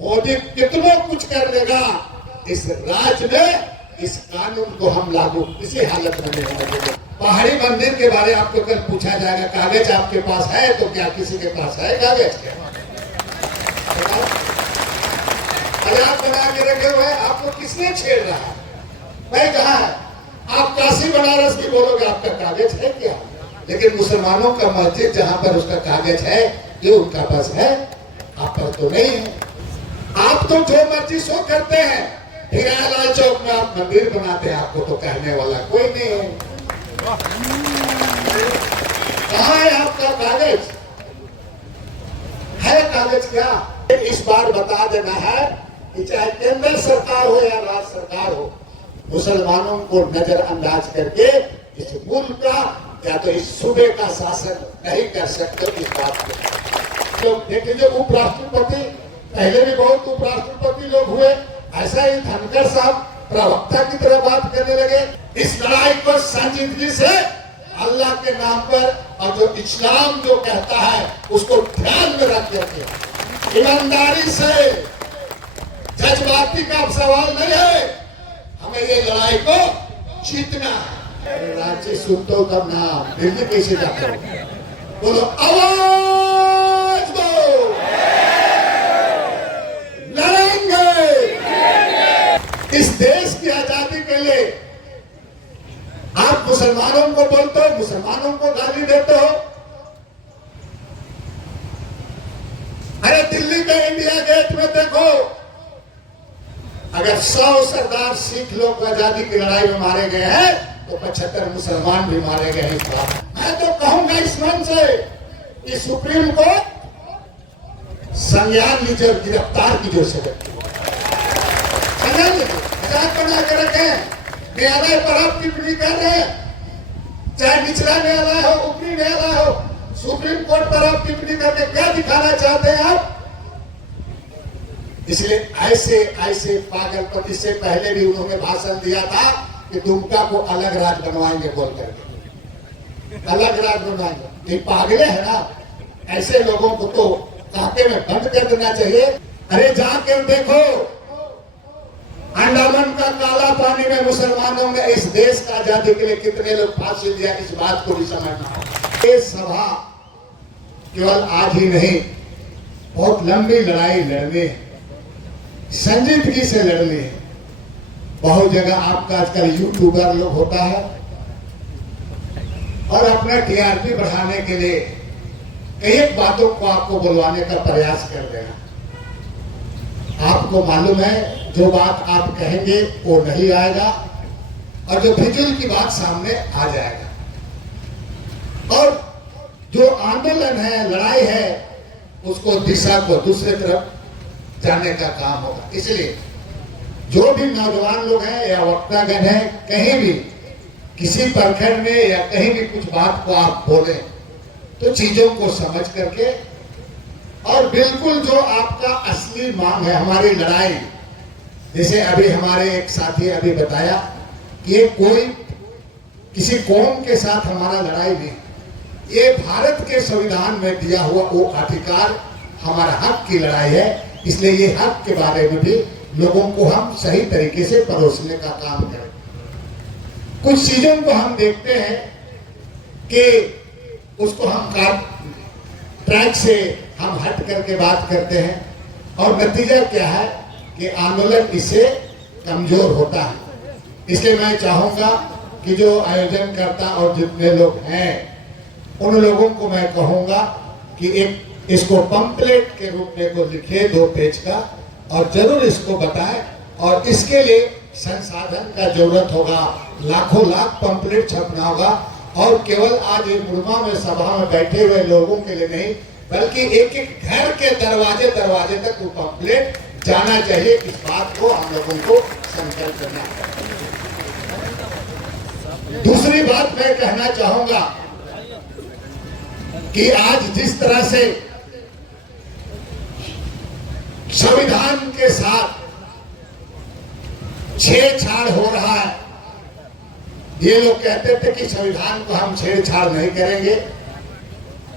मोदी कितना कुछ कर लेगा, इस राज्य में इस कानून को हम लागू किसी हालत में नहीं होने देंगे। पहाड़ी मंदिर के बारे में आपको कल पूछा जाएगा, कागज आपके पास है? तो क्या किसी के पास है कागज? क्या आजाद बना के रखे हुए आपको किसने छेड़ रहा है? मैं कहा है आप काशी बनारस की बोलोगे, आपका कागज है क्या? लेकिन मुसलमानों का मस्जिद जहां पर उसका कागज है, ये उनका पास है, आप पर तो नहीं है। आप तो जो मर्जी सो करते हैं, फिर लाल चौक में आप मंदिर बनाते हैं, आपको तो कहने वाला कोई नहीं है। कहाँ है आपका कागज? है कागज क्या? इस बार बता देना है कि चाहे केंद्र सरकार हो या राज्य सरकार हो, मुसलमानों को नजरअंदाज करके इस मुल्क का या तो इस सूबे का शासन नहीं कर सकते। इस बात को तो देखिए, उपराष्ट्रपति पहले भी बहुत उपराष्ट्रपति लोग हुए, ऐसा ही धनखड़ साहब प्रवक्ता की तरह बात करने लगे। इस लड़ाई को संजीदगी से अल्लाह के नाम पर और जो इस्लाम जो कहता है उसको ध्यान में रख करके ईमानदारी से, जज्बाती का सवाल नहीं है, हमें ये लड़ाई को जीतना है। राज्य सुनते हो तब ना, दिल्ली कैसे जाते हो? बोलो आवाज दो, लड़ेंगे इस देश की आजादी के लिए। आप मुसलमानों को बोलते हो, मुसलमानों को गाली देते हो। अरे दिल्ली के इंडिया गेट में देखो, अगर 100 सरदार सिख लोग आजादी की लड़ाई में मारे गए हैं तो 75 मुसलमान भी मारे गए हैं। इस बात मैं तो कहूंगा इस मन से कि सुप्रीम कोर्ट संज्ञान लीजिए, गिरफ्तार कीजिए उसे, मजाक बना के रखे। न्यायालय पर आप टिप्पणी कर रहे हैं, चाहे निचला न्यायालय हो, ऊपरी न्यायालय हो, सुप्रीम कोर्ट पर आप टिप्पणी करके क्या दिखाना चाहते हैं आप? इसलिए ऐसे ऐसे पागलपति से पहले भी उन्होंने भाषण दिया था कि दुमका को अलग राज्य बनवाएंगे बोल करके, अलग राज्य बनवाएंगे। ये पागले है ना, ऐसे लोगों को तो कांटे में बंद कर देना चाहिए। अरे जाकर देखो, अंडमान का काला पानी में मुसलमानों ने इस देश का आजादी के लिए कितने लोग फांसी दिया, इस बात को भी समझना। ये सभा केवल आज ही नहीं, बहुत लंबी लड़ाई लड़नी है, संजीदगी से लड़नी है। बहुत जगह आपका आजकल यूट्यूबर लोग होता है और अपना टीआरपी बढ़ाने के लिए कई बातों को आपको बुलवाने का प्रयास कर देना। आपको मालूम है जो बात आप कहेंगे वो नहीं आएगा और जो फिजूल की बात सामने आ जाएगा। और जो आंदोलन है, लड़ाई है, उसको दिशा को दूसरे तरफ जाने का काम होगा। इसलिए जो भी नौजवान लोग हैं या वक्तागण हैं, कहीं भी किसी प्रखंड में या कहीं भी कुछ बात को आप बोले तो चीजों को समझ करके, और बिल्कुल जो आपका असली मांग है, हमारी लड़ाई, जैसे अभी हमारे एक साथी अभी बताया कि ये कोई किसी कौम के साथ हमारा लड़ाई नहीं, ये भारत के संविधान में दिया हुआ वो अधिकार, हमारा हक की लड़ाई है। इसलिए ये हक के बारे में भी लोगों को हम सही तरीके से परोसने का काम करें। कुछ चीजों को हम देखते हैं कि उसको हम ट्रैक से हम हट करके बात करते हैं और नतीजा क्या है कि आंदोलन इससे कमजोर होता है। इसलिए मैं चाहूंगा कि जो आयोजन करता और जितने लोग हैं उन लोगों को मैं कहूंगा कि एक इसको पंपलेट के रूप में को लिखे 2 पेज का, और जरूर इसको बताएं। और इसके लिए संसाधन का जरूरत होगा, लाखों लाख पंपलेट छपना होगा। और केवल आज एक मुर्मा में सभा में बैठे हुए लोगों के लिए नहीं, बल्कि एक एक घर के दरवाजे दरवाजे तक वो पंपलेट जाना चाहिए। इस बात को हम लोगों को संकल्प करना है। दूसरी बात मैं कहना चाहूंगा कि आज जिस तरह से संविधान के साथ छेड़छाड़ हो रहा है, ये लोग कहते थे कि संविधान को हम छेड़छाड़ नहीं करेंगे,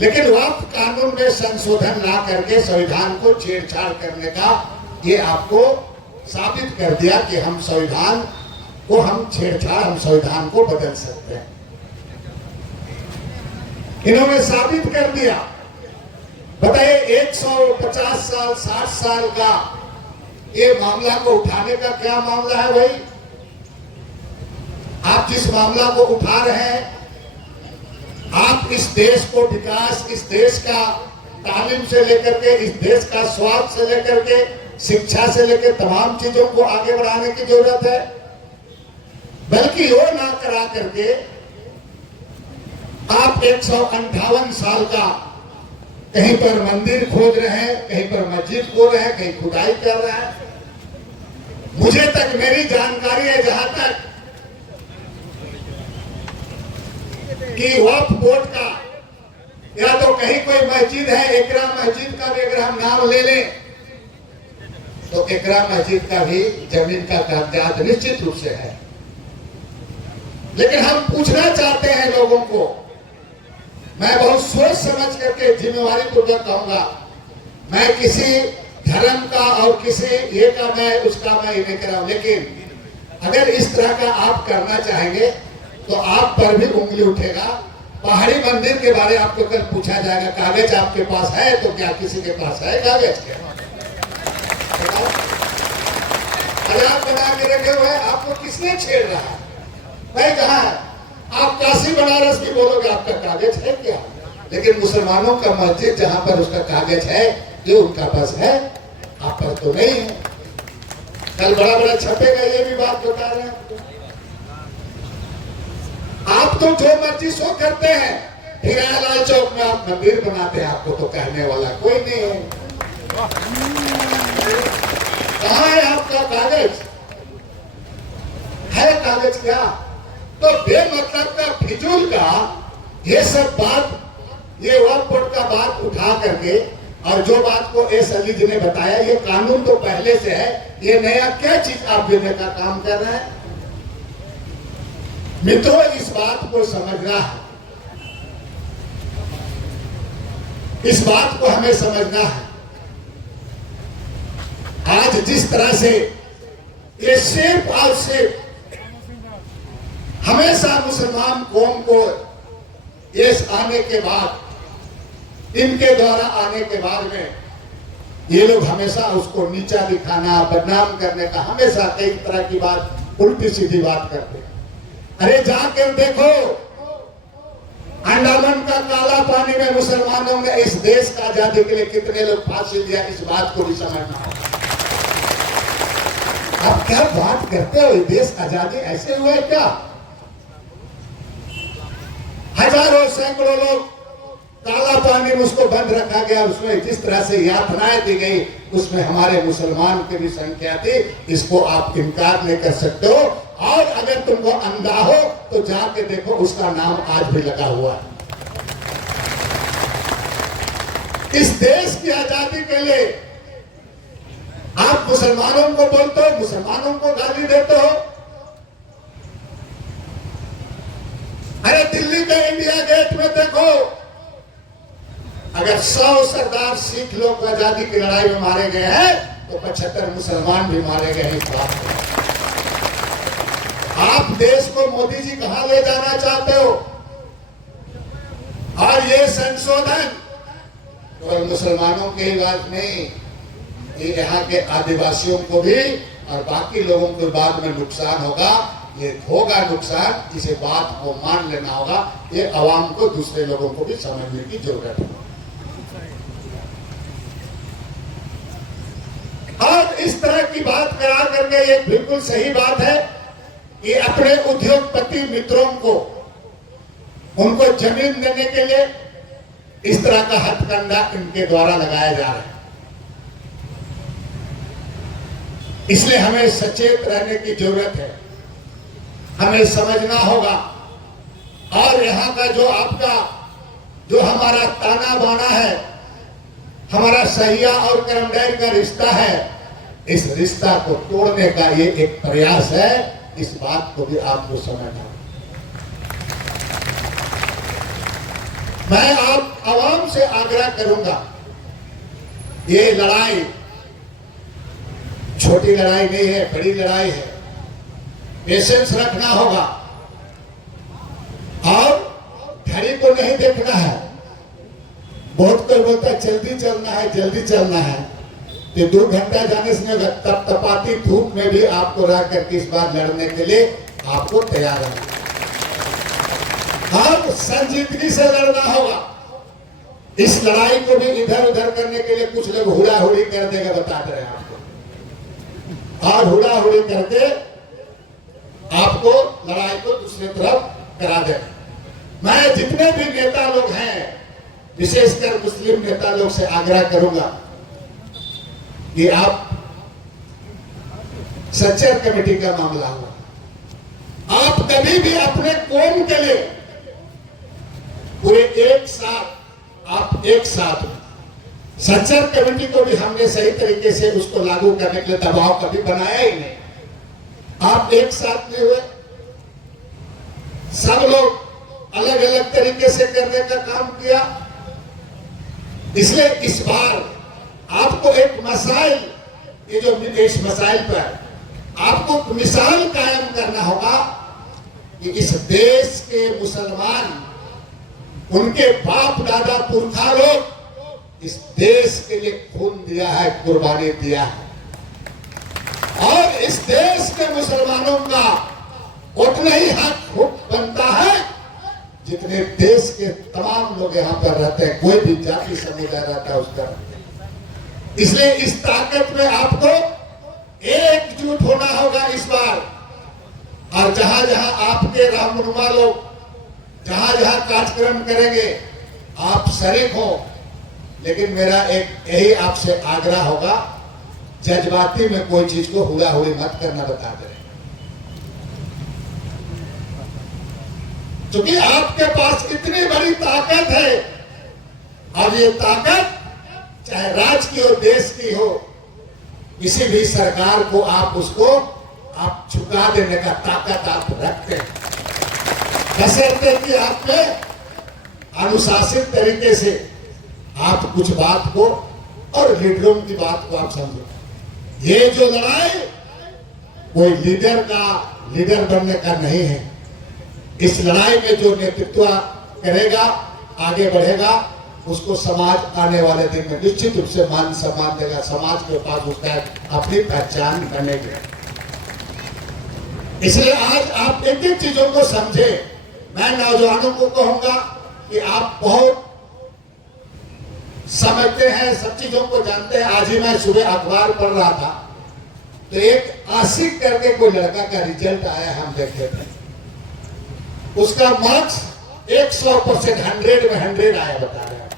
लेकिन वक्त कानून में संशोधन ला करके संविधान को छेड़छाड़ करने का ये आपको साबित कर दिया कि हम संविधान को हम छेड़छाड़, हम संविधान को बदल सकते हैं। इन्होंने साबित कर दिया। बताइए 150 साल 60 साल का ये मामला को उठाने का क्या मामला है भाई? आप जिस मामला को उठा रहे हैं, आप इस देश को विकास, इस देश का तालीम से लेकर के, इस देश का स्वास्थ्य से लेकर के, शिक्षा से लेकर तमाम चीजों को आगे बढ़ाने की जरूरत है। बल्कि वो ना करा करके आप 158 साल का कहीं पर मंदिर खोद रहे हैं, कहीं पर मस्जिद खोद रहे हैं, कहीं खुदाई कर रहे हैं। मुझे तक मेरी जानकारी है जहां तक कि वक्फ बोर्ड का या तो कहीं कोई मस्जिद है, एकरा मस्जिद का भी अगर हम नाम ले लें तो एकरा मस्जिद का भी जमीन का कागजात निश्चित रूप से है। लेकिन हम पूछना चाहते हैं लोगों को, मैं बहुत सोच समझ करके जिम्मेवारी पूर्वक कहूंगा, मैं किसी धर्म का और किसी ये का मैं उसका मैं ये नहीं कर रहा हूं, लेकिन अगर इस तरह का आप करना चाहेंगे तो आप पर भी उंगली उठेगा। पहाड़ी मंदिर के बारे में आपको कल पूछा जाएगा, कागज आपके पास है? तो क्या किसी के पास है कागज? क्या आप बना के रखे हुए, आपको किसने छेड़ रहा है? भाई कहाँ है? आप काशी बनारस की बोलोगे, आपका कागज है क्या? लेकिन मुसलमानों का मस्जिद जहां पर उसका कागज है, जो उनका पास है, आप पर तो नहीं है। कल बड़ा बड़ा छपेगा, ये भी बात बता रहे हैं। आप तो जो मर्जी सो करते हैं, हीरालाल चौक में आप मंदिर बनाते हैं, आपको तो कहने वाला कोई नहीं है। कहाँ है आपका कागज? है कागज क्या? तो बेमतलब का, फिजूल का ये सब बात, ये वक्फ बोर्ड का बात उठा करके, और जो बात को एस अली जी ने बताया, ये कानून तो पहले से है, ये नया क्या चीज आप देने का काम कर रहे हैं? मित्रों, इस बात को समझना है, इस बात को हमें समझना है। आज जिस तरह से ये सिर्फ और सिर्फ हमेशा मुसलमान कौम को इस आने के बाद, इनके द्वारा आने के बाद में ये लोग हमेशा उसको नीचा दिखाना, बदनाम करने का, हमेशा कई तरह की बात, उल्टी सीधी बात करते हैं। अरे जाके देखो, अंडमान का काला पानी में मुसलमानों ने इस देश का आजादी के लिए कितने लोग फांसी दिया, इस बात को भी समझना होगा। आप क्या बात करते हो? देश आजादी ऐसे हुए क्या? हजारों सैकड़ों लोग, काला पानी में उसको बंद रखा गया, उसमें जिस तरह से यातनाएं दी गई, उसमें हमारे मुसलमान की भी संख्या थी। इसको आप इनकार नहीं कर सकते हो। और अगर तुमको अंधा हो तो जाके देखो, उसका नाम आज भी लगा हुआ है। इस देश की आजादी के लिए आप मुसलमानों को बोलते हो, मुसलमानों को गाली देते हो। अरे दिल्ली के इंडिया गेट में देखो, अगर 100 सरदार सिख लोग आजादी की लड़ाई में मारे गए हैं तो 75 मुसलमान भी मारे गए हैं। इस बात में आप देश को मोदी जी कहां ले जाना चाहते हो? और ये संशोधन केवल मुसलमानों की बात नहीं, ये यहाँ के आदिवासियों को भी और बाकी लोगों को बाद में नुकसान होगा। ये होगा नुकसान, इसे बात को मान लेना होगा। ये अवाम को, दूसरे लोगों को भी समझने की जरूरत है। और इस तरह की बात करा करके ये बिल्कुल सही बात है कि अपने उद्योगपति मित्रों को, उनको जमीन देने के लिए इस तरह का हथकंडा इनके द्वारा लगाया जा रहा है। इसलिए हमें सचेत रहने की जरूरत है, हमें समझना होगा। और यहाँ का जो आपका, जो हमारा ताना बाना है, हमारा सहिया और कर्मचारी का रिश्ता है, इस रिश्ता को तोड़ने का ये एक प्रयास है। इस बात को भी आपको समझना। मैं आप आवाम से आग्रह करूंगा, ये लड़ाई छोटी लड़ाई नहीं है, बड़ी लड़ाई है। पेशेंस रखना होगा और घड़ी को नहीं देखना है। बहुत कोई बोलता है जल्दी चलना है, जल्दी चलना है, तो 2 घंटा जाने से नहीं, तब तपाती धूप में भी आपको रह करके इस बार लड़ने के लिए आपको तैयार रहना। हम संजीदगी से लड़ना होगा। इस लड़ाई को भी इधर उधर करने के लिए कुछ लोग हुड़ाहुड़ी कर देगा, बता रहे हैं आपको, और हुड़ाहुड़ी करके आपको लड़ाई को दूसरी तरफ करा दे। मैं जितने भी नेता लोग हैं, विशेषकर मुस्लिम नेता लोग से आग्रह करूंगा कि आप सच्चर कमेटी का मामला हुआ, आप कभी भी अपने कौम के लिए पूरे एक साथ सच्चर कमेटी को भी हमने सही तरीके से उसको लागू करने के लिए दबाव कभी बनाया ही नहीं। आप एक साथ में हुए, सब लोग अलग अलग तरीके से करने का काम किया। इसलिए इस बार आपको एक मसाइल, ये जो इस मसाइल पर आपको मिसाल कायम करना होगा कि इस देश के मुसलमान, उनके बाप दादा पुरखा लोग इस देश के लिए खून दिया है, कुर्बानी दिया है, और इस देश के मुसलमानों का उतना ही हक बनता है जितने देश के तमाम लोग यहाँ पर रहते हैं, कोई भी जाति समुदाय रहता है उसका। इसलिए इस ताकत में आपको एकजुट होना होगा इस बार। और जहां जहां आपके रहनुमा लोग जहां जहां कार्यक्रम करेंगे आप शरीक हो, लेकिन मेरा एक यही आपसे आग्रह होगा, जज्बाती में कोई चीज को हुड़ाहुड़ी मत करना, बता दे। क्योंकि आपके पास इतनी बड़ी ताकत है, और ये ताकत चाहे राज्य की हो, देश की हो, किसी भी सरकार को आप उसको आप झुका देने का ताकत आप रखते हैं, बशर्ते कि आप में अनुशासित तरीके से आप कुछ बात को और लीडरों की बात को आप समझो। ये जो लड़ाई कोई लीडर बनने का नहीं है। इस लड़ाई में जो नेतृत्व करेगा, आगे बढ़ेगा, उसको समाज आने वाले दिन में निश्चित रूप से मान सम्मान देगा। समाज के पास उसका अपनी पहचान बनेगी। इसलिए आज आप एक एक चीजों को समझे। मैं नौजवानों को कहूंगा कि आप बहुत समझते हैं, सब चीजों को जानते हैं। आज ही मैं सुबह अखबार पढ़ रहा था, तो एक आशिक करके कोई लड़का का रिजल्ट आया, हम देखे थे। उसका मार्क्स 100% 100 में 100 आया, बता रहे हैं।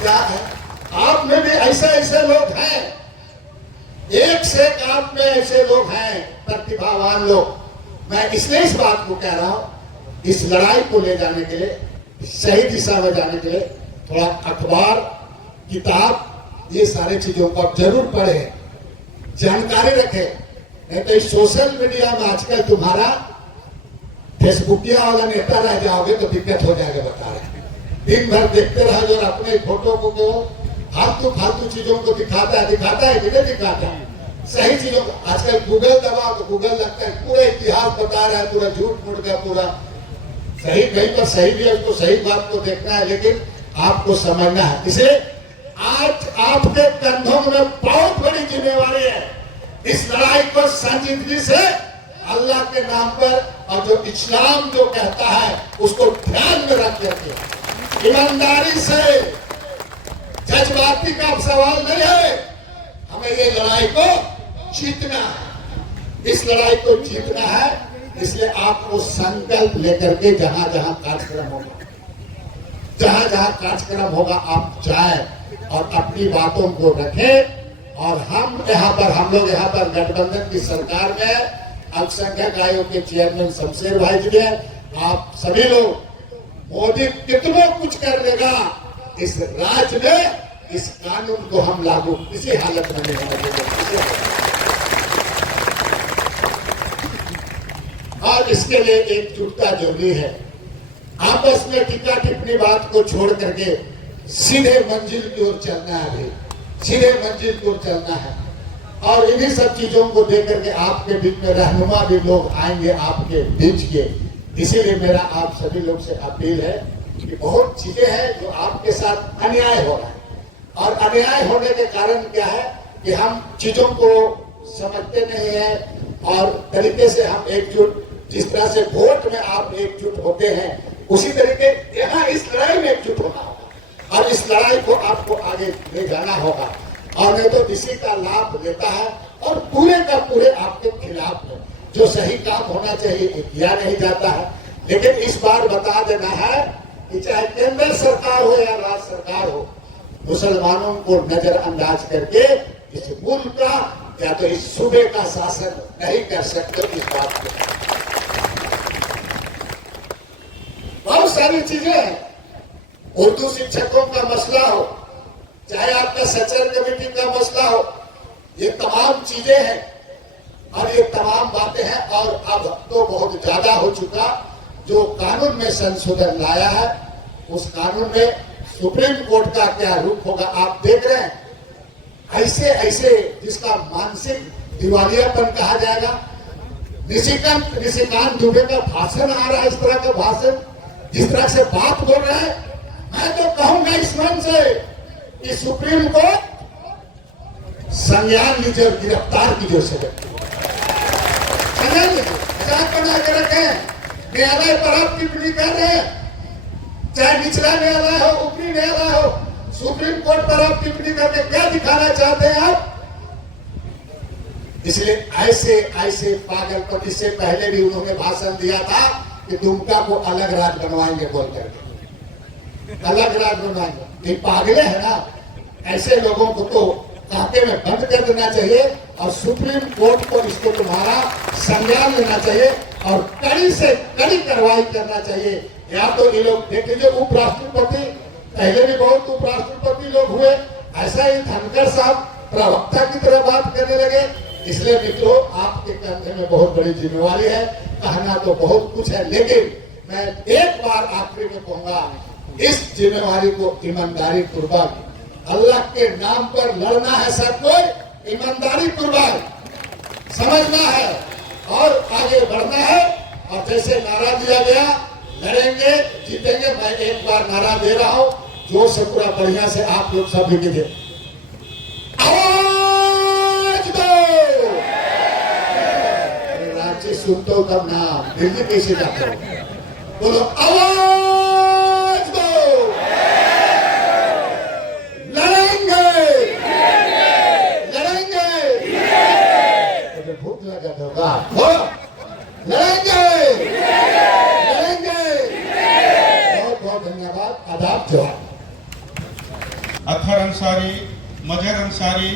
क्या है आप में भी ऐसे लोग हैं, एक से एक आप में ऐसे लोग हैं, प्रतिभावान लोग। मैं इसलिए इस बात को कह रहा हूं, इस लड़ाई को ले जाने के लिए, सही दिशा में जाने के लिए थोड़ा अखबार, किताब, ये सारी चीजों को आप जरूर पढ़ें, जानकारी रखें। नहीं तो इस सोशल मीडिया में आजकल तुम्हारा फेसबुकिया वाला नेता रह जाओगे तो दिक्कत हो जाएगा, बता रहे। दिन भर देखते रहोगे और अपने फोटो को फालतू चीजों को दिखाता है कि नहीं दिखाता है, सही चीजों को। आजकल गूगल दबाओ तो गूगल लगता है पूरा इतिहास बता रहा है, पूरा झूठ मूठ का, पूरा सही, कहीं पर सही भी है, उसको सही बात को देखना है, लेकिन आपको समझना है। इसे आज आपके कंधों में बहुत बड़ी जिम्मेवारी है। इस लड़ाई को संजीदगी से अल्लाह के नाम पर, और जो इस्लाम जो कहता है उसको ध्यान में रख करके ईमानदारी से, जज्बाती का सवाल नहीं है, हमें ये लड़ाई को जीतना है। इस लड़ाई को जीतना है, इसलिए आपको संकल्प लेकर के जहां जहां कार्यक्रम होगा आप जाएं और अपनी बातों को रखें। और हम लोग यहाँ पर गठबंधन की सरकार में अल्पसंख्यक आयोग के चेयरमैन शमशेर भाई जी हैं। आप सभी लोग, मोदी कितना कुछ कर देगा, इस राज्य में इस कानून को हम लागू किसी हालत में नहीं होने देंगे। और इसके लिए एकजुटता जरूरी है। आपस में टीका टिप्पणी बात को छोड़ करके सीधे मंजिल की ओर चलना है। अभी सीधे मंजिल की ओर चलना है। और इन्हीं सब चीजों को देख करके आपके बीच में रहनुमा भी लोग आएंगे आपके बीच के। इसीलिए मेरा आप सभी लोग से अपील है कि बहुत चीजें हैं जो आपके साथ अन्याय हो रहा है, और अन्याय होने के कारण क्या है कि हम चीजों को समझते नहीं है और तरीके से हम एकजुट, जिस तरह से वोट में आप एकजुट होते हैं उसी तरीके यहाँ इस लड़ाई में एकजुट होना होगा और इस लड़ाई को आपको आगे ले जाना होगा। और नहीं तो इसी का लाभ लेता है और पूरे का पूरे आपके खिलाफ है। जो सही काम होना चाहिए किया नहीं जाता है। लेकिन इस बार बता देना है कि चाहे केंद्र सरकार हो या राज्य सरकार हो, मुसलमानों को नजरअंदाज करके इस मुल्क का या तो इस सूबे का शासन नहीं कर सकते। इस बात को बहुत सारी चीजें हैं, उर्दू शिक्षकों का मसला हो, चाहे आपका सचर कमेटी का मसला हो, ये तमाम चीजें हैं और ये तमाम बातें हैं। और अब तो बहुत ज्यादा हो चुका। जो कानून में संशोधन लाया है उस कानून में सुप्रीम कोर्ट का क्या रूप होगा आप देख रहे हैं। ऐसे ऐसे जिसका मानसिक दिवालियापन कहा जाएगा। निशिकांत दुबे का भाषण आ रहा है, इस तरह का भाषण, जिस तरह से बात बोल रहे हैं, मैं तो कहूंगा इस मन से कि सुप्रीम कोर्ट संज्ञान लीजिए और गिरफ्तार कीजिए उसे। संज्ञान लीजिए, मजाक बना के रखे। न्यायालय पर आप टिप्पणी कर रहे हैं, चाहे निचला न्यायालय हो, ऊपरी न्यायालय हो, सुप्रीम कोर्ट पर आप टिप्पणी करके क्या दिखाना चाहते हैं आप? इसलिए ऐसे ऐसे पागलपन, इससे पहले भी उन्होंने भाषण दिया था कि दुमका को अलग राज्य बनवाएंगे बोल करके, अलग राज्य बनवाएंगे। ये पागले है ना, ऐसे लोगों को तो कांटे में बंद कर देना चाहिए और सुप्रीम कोर्ट को इसको तुम्हारा संज्ञान लेना चाहिए और कड़ी से कड़ी कार्रवाई करना चाहिए। या तो ये लोग देख लीजिए, उपराष्ट्रपति, पहले भी बहुत उपराष्ट्रपति लोग हुए, ऐसा ही धनखड़ साहब प्रवक्ता की तरह बात करने लगे। इसलिए मित्रों, आपके कंधे में बहुत बड़ी जिम्मेवारी है। कहना तो बहुत कुछ है, लेकिन मैं एक बार आखिरी में कहूंगा, इस जिम्मेवारी को ईमानदारी पूर्वक अल्लाह के नाम पर लड़ना है। सबको ईमानदारी पूर्वक समझना है और आगे बढ़ना है। और जैसे नारा दिया गया, लड़ेंगे जीतेंगे। मैं एक बार नारा दे रहा हूं, जोर से पूरा बढ़िया से आप लोग सब लिखिए, आवाज दो। राज्य सुनते हो तब ना, दिल्ली कैसे जाते हो? बोलो आवाज दो, लड़ेंगे लड़ेंगे। तो भूख लगा होगा, बोलो लड़ेंगे लड़ेंगे। बहुत बहुत धन्यवाद। आदाब, जवाब। अतहर अंसारी, मजहर अंसारी,